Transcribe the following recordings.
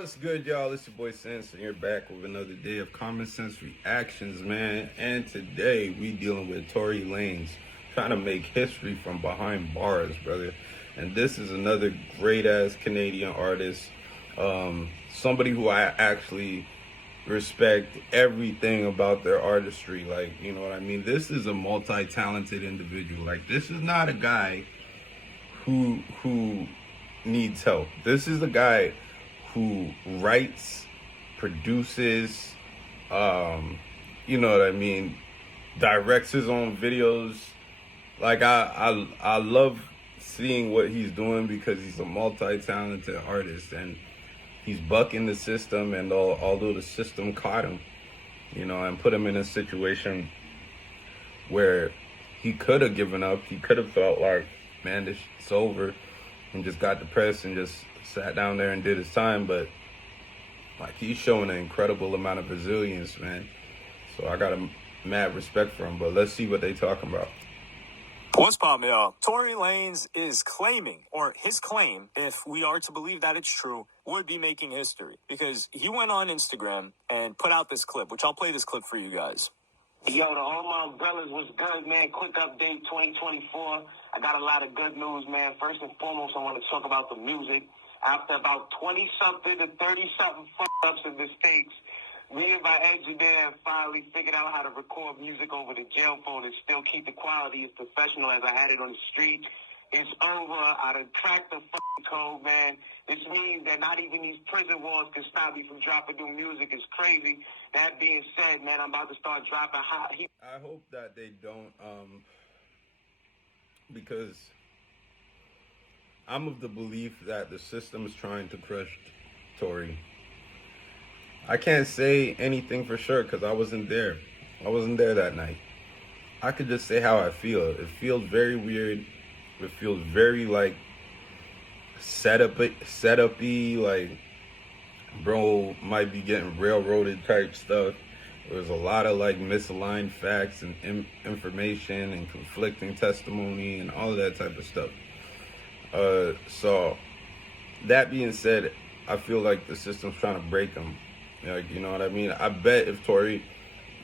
What's good, y'all? It's your boy Sense, and you're back with another day of Common Sense Reactions, man. And today we dealing with Tory Lanez, trying to make history from behind bars, brother. And this is another great-ass Canadian artist, somebody who I actually respect everything about their artistry. Like, you know what I mean? This is a multi-talented individual. Like, this is not a guy who needs help. This is a guy who writes, produces, you know what I mean, directs his own videos. Like I love seeing what he's doing because he's a multi-talented artist and he's bucking the system. And although the system caught him, you know, and put him in a situation where he could have given up, he could have felt like, man, it's over, and just got depressed and just sat down there and did his time. But like, he's showing an incredible amount of resilience, man. So I got a mad respect for him. But let's see what they talking about. What's poppin', y'all? Tory Lanez is claiming, or his claim, if we are to believe that it's true, would be making history. Because he went on Instagram and put out this clip, which I'll play this clip for you guys. Yo, to all my umbrellas, was good, man. Quick update, 2024. I got a lot of good news, man. First and foremost, I want to talk about the music. After about 20-something to 30-something fuck-ups and mistakes, me and my engineer finally figured out how to record music over the jail phone and still keep the quality as professional as I had it on the street. It's over. I done cracked the fucking code, man. This means that not even these prison walls can stop me from dropping new music. It's crazy. That being said, man, I'm about to start dropping hot. I hope that they don't, because I'm of the belief that the system is trying to crush Tory. I can't say anything for sure because I wasn't there. I wasn't there that night. I could just say how I feel. It feels very weird. It feels very like setup-y, like bro might be getting railroaded type stuff. There's a lot of like misaligned facts and information and conflicting testimony and all of that type of stuff. So that being said, I feel like the system's trying to break him. Like, you know what I mean? I bet if Tory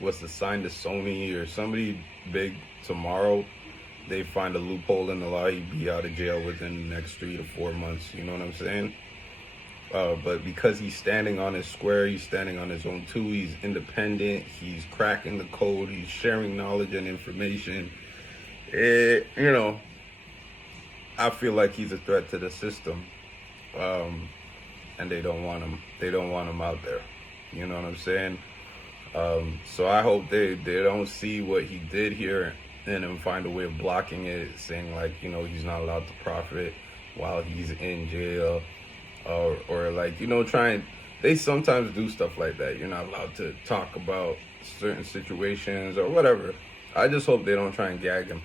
was to sign to Sony or somebody big tomorrow, they find a loophole in the law, he'd be out of jail within the next 3 to 4 months. You know what I'm saying? But because he's standing on his square, he's standing on his own too, he's independent, he's cracking the code, he's sharing knowledge and information. You know, I feel like he's a threat to the system. And they don't want him. They don't want him out there. You know what I'm saying? So I hope they don't see what he did here and then find a way of blocking it, saying like, you know, he's not allowed to profit while he's in jail, or like, you know, they sometimes do stuff like that. You're not allowed to talk about certain situations or whatever. I just hope they don't try and gag him.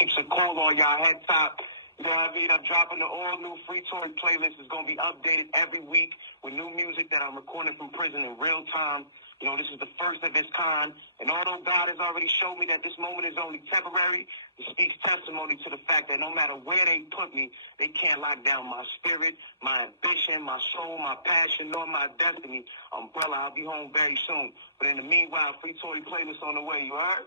It's a call on y'all head top. You know what I mean? I'm dropping the all-new Free Tory playlist. It's going to be updated every week with new music that I'm recording from prison in real time. You know, this is the first of its kind. And although God has already shown me that this moment is only temporary, it speaks testimony to the fact that no matter where they put me, they can't lock down my spirit, my ambition, my soul, my passion, nor my destiny. Umbrella, I'll be home very soon. But in the meanwhile, Free Tory playlist on the way, you heard?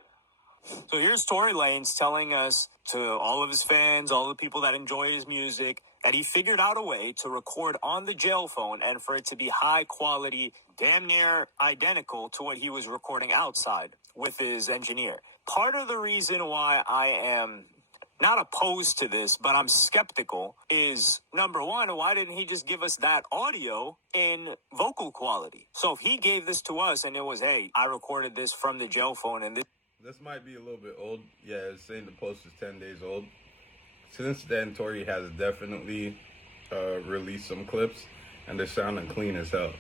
So here's Tory Lanez telling us, to all of his fans, all the people that enjoy his music, that he figured out a way to record on the jail phone and for it to be high quality, damn near identical to what he was recording outside with his engineer. Part of the reason why I am not opposed to this, but I'm skeptical, is number one, why didn't he just give us that audio in vocal quality? So if he gave this to us and it was, hey, I recorded this from the jail phone and this might be a little bit old. Yeah, it's saying the post is 10 days old. Since then, Tory has definitely released some clips, and they're sounding clean as hell.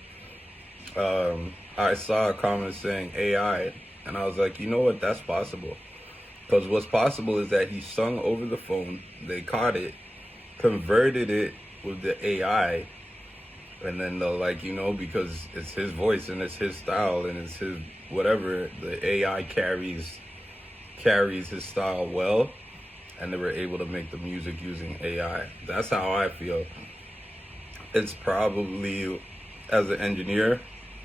I saw a comment saying AI, and I was like, you know what? That's possible. Because what's possible is that he sung over the phone, they caught it, converted it with the AI, and then they'll, like, you know, because it's his voice and it's his style and it's his whatever, the AI carries his style well, and they were able to make the music using AI. That's how I feel. It's probably as an engineer,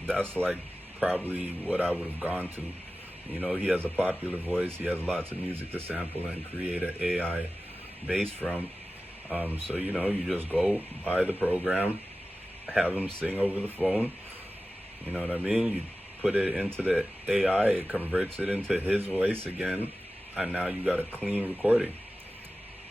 that's like probably what I would have gone to. You know, he has a popular voice. He has lots of music to sample and create an AI base from. So, you know, you just go buy the program, have him sing over the phone. You know what I mean? You put it into the AI, it converts it into his voice again, and now you got a clean recording.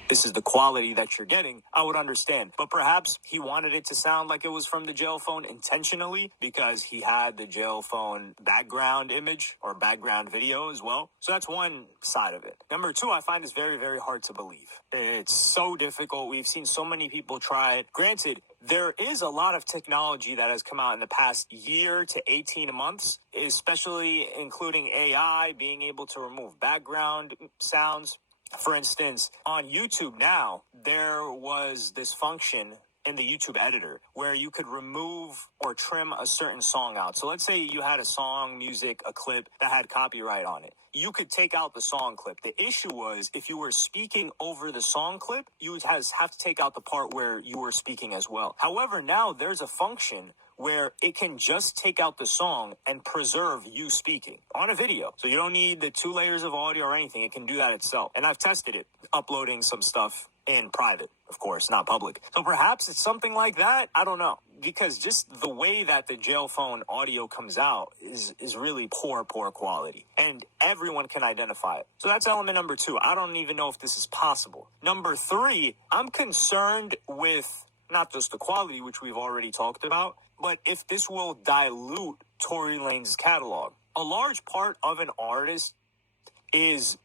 This is the quality that you're getting, I would understand. But perhaps he wanted it to sound like it was from the jail phone intentionally because he had the jail phone background image or background video as well. So that's one side of it. Number two, I find is very, very hard to believe. It's so difficult. We've seen so many people try it. Granted, there is a lot of technology that has come out in the past year to 18 months, especially including AI, being able to remove background sounds. For instance, on YouTube now, there was this function in the YouTube editor where you could remove or trim a certain song out. So let's say you had a song, music, a clip that had copyright on it. You could take out the song clip. The issue was if you were speaking over the song clip, you would have to take out the part where you were speaking as well. However, now there's a function where it can just take out the song and preserve you speaking on a video. So you don't need the 2 layers of audio or anything. It can do that itself. And I've tested it, uploading some stuff in private, of course, not public. So perhaps it's something like that. I don't know. Because just the way that the jail phone audio comes out is really poor quality. And everyone can identify it. So that's element number 2. I don't even know if this is possible. Number 3, I'm concerned with not just the quality, which we've already talked about, but if this will dilute Tory Lanez catalog. A large part of an artist is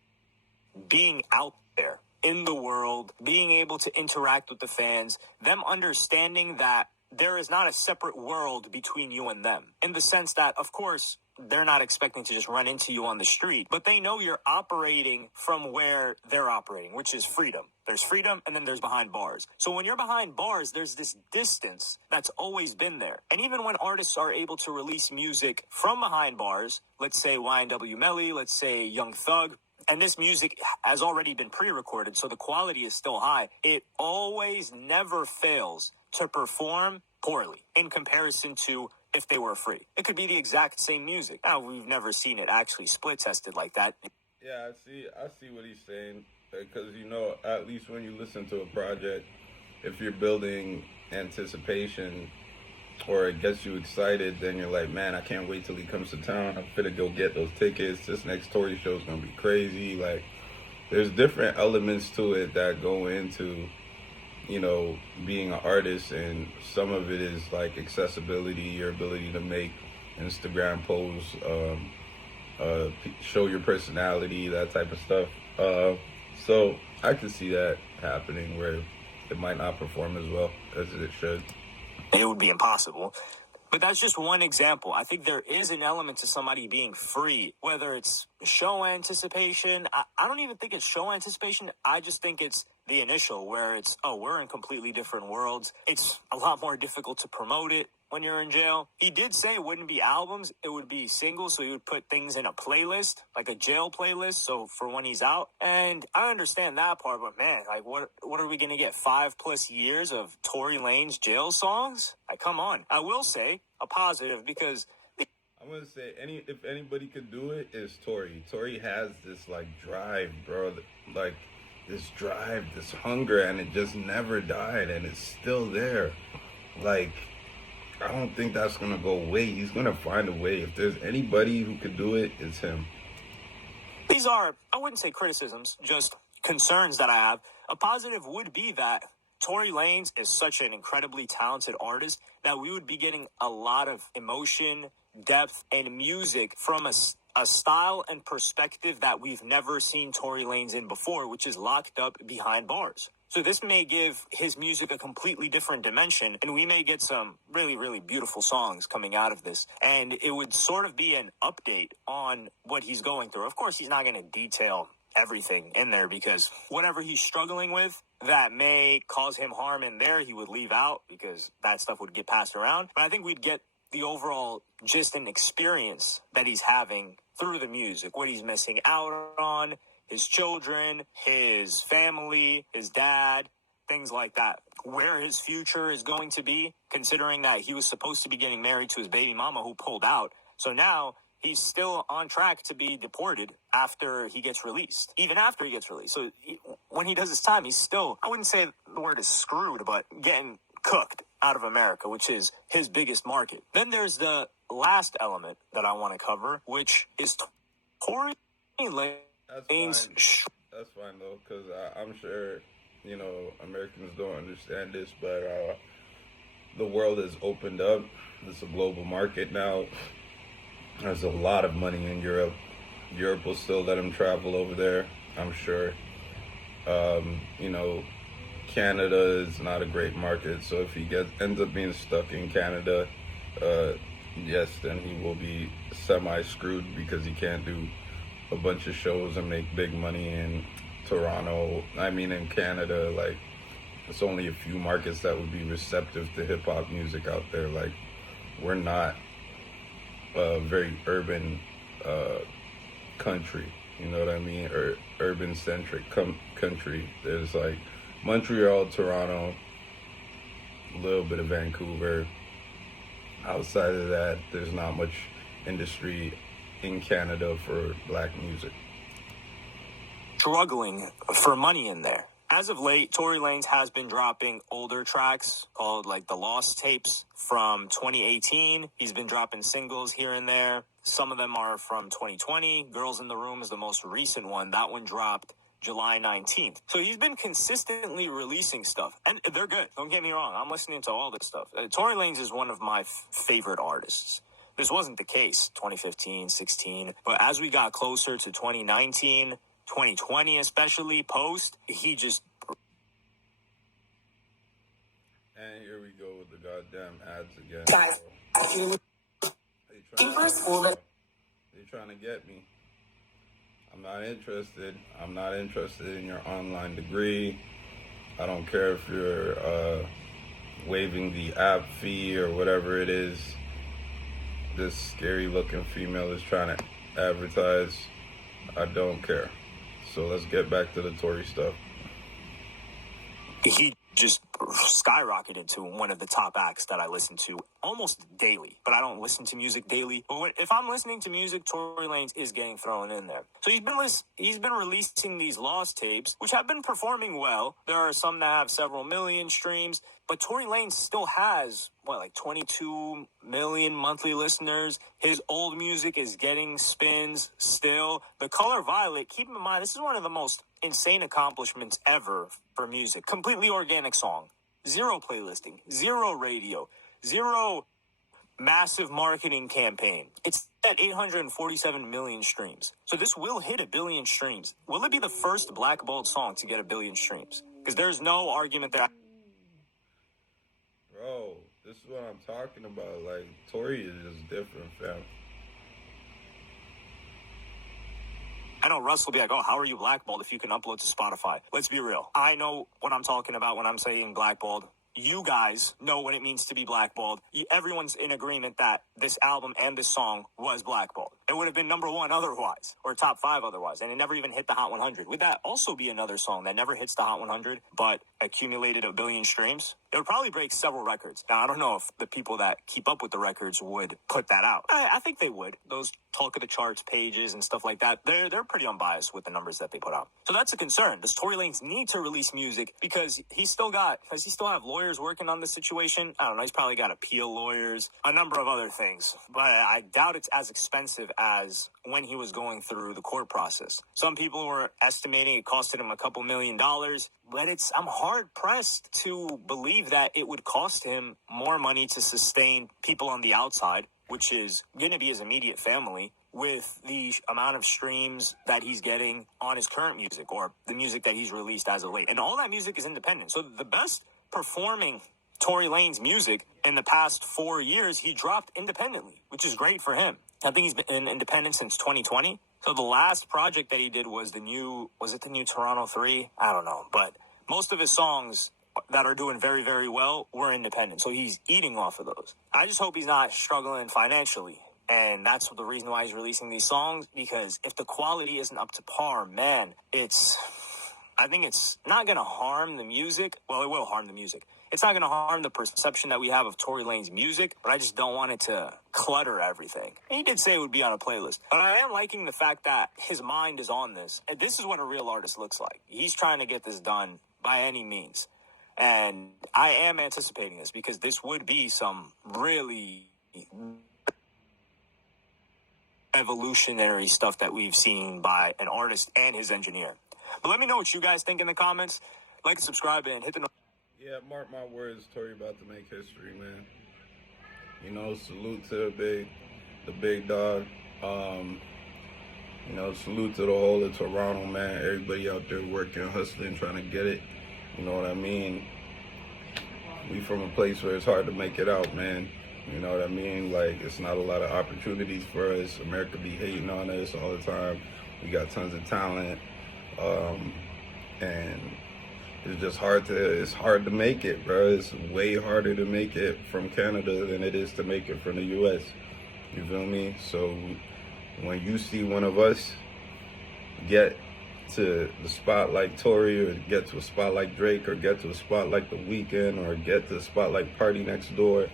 being out there in the world, being able to interact with the fans, them understanding that there is not a separate world between you and them. In the sense that, of course, they're not expecting to just run into you on the street, but they know you're operating from where they're operating, which is freedom. There's freedom, and then there's behind bars. So when you're behind bars, there's this distance that's always been there. And even when artists are able to release music from behind bars, let's say YNW Melly, let's say Young Thug, and this music has already been pre-recorded, so the quality is still high, it always never fails to perform poorly in comparison to if they were free. It could be the exact same music. Now, we've never seen it actually split tested like that. Yeah, I see what he's saying. Because, you know, at least when you listen to a project, if you're building anticipation or it gets you excited, then you're like, man, I can't wait till he comes to town. I'm finna go get those tickets. This next Tory show's gonna be crazy. Like, there's different elements to it that go into, you know, being an artist, and some of it is like accessibility, your ability to make Instagram posts, show your personality, that type of stuff. So I could see that happening where it might not perform as well as it should. And it would be impossible. But that's just one example. I think there is an element to somebody being free, whether it's show anticipation. I don't even think it's show anticipation. I just think it's the initial where it's, oh, we're in completely different worlds. It's a lot more difficult to promote it when you're in jail. He did say it wouldn't be albums, it would be singles, so he would put things in a playlist, like a jail playlist, so for when he's out. And I understand that part, but man, like what are we gonna get? 5+ years of Tory Lanez jail songs? Like, come on. I will say a positive because I'm gonna say if anybody could do it, it's Tory. Tory has this like drive, bro. Like this drive, this hunger, and it just never died, and it's still there. Like, I don't think that's gonna go away. He's gonna find a way. If there's anybody who could do it, it's him. These are, I wouldn't say criticisms, just concerns that I have. A positive would be that Tory Lanez is such an incredibly talented artist that we would be getting a lot of emotion, depth, and music from a style and perspective that we've never seen Tory Lanez in before, which is locked up behind bars. So this may give his music a completely different dimension, and we may get some really, really beautiful songs coming out of this. And it would sort of be an update on what he's going through. Of course, he's not going to detail everything in there because whatever he's struggling with that may cause him harm in there, he would leave out because that stuff would get passed around. But I think we'd get the overall gist and experience that he's having through the music, what he's missing out on, his children, his family, his dad, things like that. Where his future is going to be, considering that he was supposed to be getting married to his baby mama who pulled out. So now he's still on track to be deported after he gets released, even after he gets released. So when he does his time, he's still, I wouldn't say the word is screwed, but getting cooked out of America, which is his biggest market. Then there's the last element that I want to cover, which is Tory Lanez. That's fine though, because I'm sure, you know, Americans don't understand this, but the world has opened up. It's a global market now. There's a lot of money in Europe. Europe will still let him travel over there, I'm sure. You know, Canada is not a great market, so if he ends up being stuck in Canada, yes, then he will be semi-screwed because he can't do a bunch of shows and make big money in Toronto. I mean, in Canada, like, it's only a few markets that would be receptive to hip-hop music out there. Like, we're not a very urban country, you know what I mean, or urban-centric country. There's, like, Montreal, Toronto, a little bit of Vancouver. Outside of that, there's not much industry in Canada for black music. Struggling for money in there. As of late, Tory Lanez has been dropping older tracks called like the Lost Tapes from 2018. He's been dropping singles here and there. Some of them are from 2020. Girls in the Room is the most recent one. That one dropped July 19th. So he's been consistently releasing stuff, and they're good. Don't get me wrong. I'm listening to all this stuff. Tory Lanez is one of my favorite artists. This wasn't the case 2015, 16, but as we got closer to 2019, 2020 especially, post, he just... And here we go with the goddamn ads again. They're trying to get me. I'm not interested. I'm not interested in your online degree. I don't care if you're waiving the app fee or whatever it is. This scary looking female is trying to advertise. I don't care. So let's get back to the Tory stuff. He just skyrocketed to one of the top acts that I listen to almost daily, but I don't listen to music daily. But if I'm listening to music, Tory Lanez is getting thrown in there. So he's been releasing these Lost Tapes, which have been performing well. There are some that have several million streams, but Tory Lanez still has, like 22 million monthly listeners. His old music is getting spins still. The Color Violet, keep in mind, this is one of the most insane accomplishments ever for music. Completely organic song. Zero playlisting. Zero radio. Zero massive marketing campaign. It's at 847 million streams. So this will hit 1 billion streams. Will it be the first blackballed song to get 1 billion streams? Because there's no argument that... Bro, this is what I'm talking about. Like, Tory is just different, fam. I know Russ will be like, oh, how are you blackballed if you can upload to Spotify? Let's be real. I know what I'm talking about when I'm saying blackballed. You guys know what it means to be blackballed. Everyone's in agreement that this album and this song was blackballed. It would have been number 1 otherwise, or top 5 otherwise, and it never even hit the Hot 100. Would that also be another song that never hits the Hot 100, but accumulated 1 billion streams? It would probably break several records. Now, I don't know if the people that keep up with the records would put that out. I think they would. Those Talk of the Charts pages and stuff like that, they're pretty unbiased with the numbers that they put out. So that's a concern. Does Tory Lanez need to release music? Does he still have lawyers working on this situation? I don't know. He's probably got appeal lawyers, a number of other things. But I doubt it's as expensive as when he was going through the court process. Some people were estimating it costed him a couple $1 million. But I'm hard-pressed to believe that it would cost him more money to sustain people on the outside, which is going to be his immediate family, with the amount of streams that he's getting on his current music or the music that he's released as of late. And all that music is independent. So the best performing Tory Lanez music in the past 4 years, he dropped independently, which is great for him. I think he's been independent since 2020. So the last project that he did was the new Toronto 3? I don't know. But most of his songs that are doing very, very well were independent. So he's eating off of those. I just hope he's not struggling financially. And that's the reason why he's releasing these songs, because if the quality isn't up to par, man, I think it's not going to harm the music. Well, it will harm the music. It's not going to harm the perception that we have of Tory Lanez music, but I just don't want it to clutter everything. And he did say it would be on a playlist, but I am liking the fact that his mind is on this. And this is what a real artist looks like. He's trying to get this done by any means. And I am anticipating this because this would be some really evolutionary stuff that we've seen by an artist and his engineer. But let me know what you guys think in the comments. Like and subscribe and hit the Yeah, mark my words, Tory about to make history, man. You know, salute to the big dog. You know, salute to the whole of Toronto, man. Everybody out there working, hustling, trying to get it. You know what I mean? We from a place where it's hard to make it out, man. You know what I mean? Like, it's not a lot of opportunities for us. America be hating on us all the time. We got tons of talent. And it's hard to make it, bro. It's way harder to make it from Canada than it is to make it from the U.S. You feel me? So when you see one of us get to the spot like Tory, or get to a spot like Drake, or get to a spot like The Weeknd, or get to a spot like Party Next Door,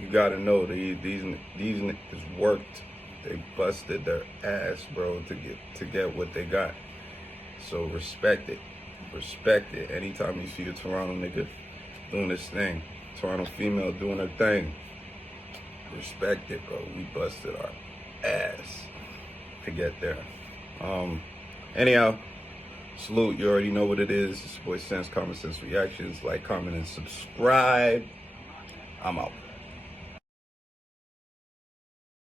you gotta know these niggas worked. They busted their ass, bro, to get what they got. So respect it. Respect it. Anytime you see a Toronto nigga doing this thing, Toronto female doing her thing, respect it, bro. We busted our ass to get there. Anyhow, salute. You already know what it is. It's your boy Sense, Common Sense Reactions. Like, comment, and subscribe. I'm out.